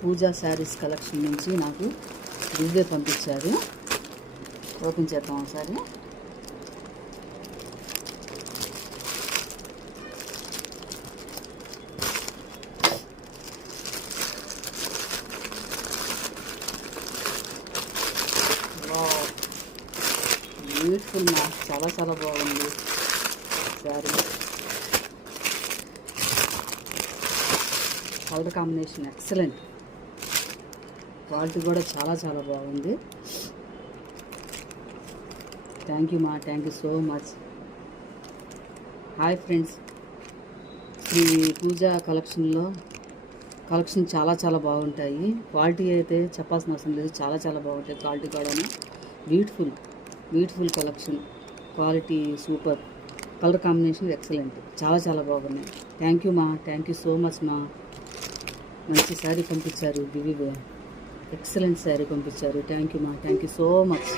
పూజా saris collection నుంచి నాకు review పంపించారు. ఓపెన్ చేద్దాం ఒకసారి. బ్యూటిఫుల్ చాలా చాలా బాగుంది sari. Colour combination excellent. Quality కూడా చాలా చాలా బాగుంది. Thank you thank you so much. Hi friends, ఈ పూజా కలెక్షన్ చాలా చాలా బాగుంటాయి. క్వాలిటీ అయితే చెప్పాల్సిన అవసరం లేదు, చాలా చాలా బాగుంటాయి. క్వాలిటీ కూడా beautiful collection. Quality super, colour combination excellent, చాలా చాలా బాగున్నాయి. థ్యాంక్ యూ సో మచ్ మంచి శారీ పంపించారు. ఎక్సలెంట్ శారీ పంపించారు. Thank you so much.